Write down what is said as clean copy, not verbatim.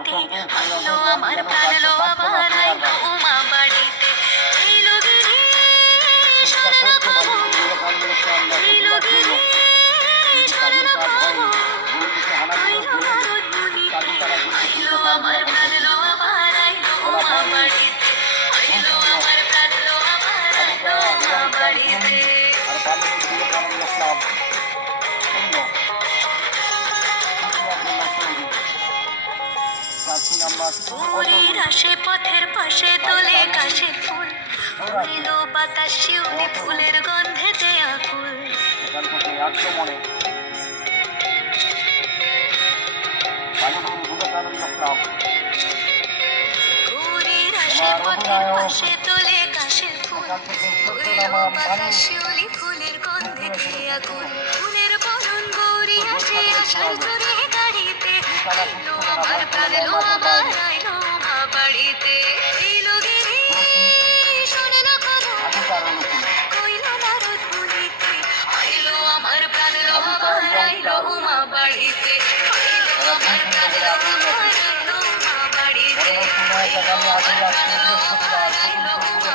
বাড়িতে আইলো আমার প্রাণ লো আবার আইলো উমা বাড়িতে আইলো গিরি শোনে না খবর আইলো গিরি শোনে না খবর আইলো নারদ মুনিতে আইলো আমার প্রাণ লো আবার আইলো উমা বাড়িতে আইলো আমার প্রাণ লো আবার আইলো উমা বাড়িতে ভোরের আসে পথের পাশে তোলে কাশে ফুল উড়িল বাতাস শিউলি ফুলের গন্ধেতে আকুল ভোরের আসে পথের পাশে তোলে কাশে ফুল উড়িল বাতাস শিউলি ফুলের গন্ধেতে আকুল ফুলের বরণ গৌরী আসে আশার জোরে গাড়িতে আইলো আমার প্রাণ লো আবার আইলো মা বাড়িতে আইলো গিরি শোনে না খবর কইলো নারদ মুনিতে আইলো আমার প্রাণ লো আবার আইলো মা বাড়িতে আইলো আমার প্রাণ লো আবার আইলো মা বাড়িতে আইলো আমার প্রাণ লো আবার আইলো মা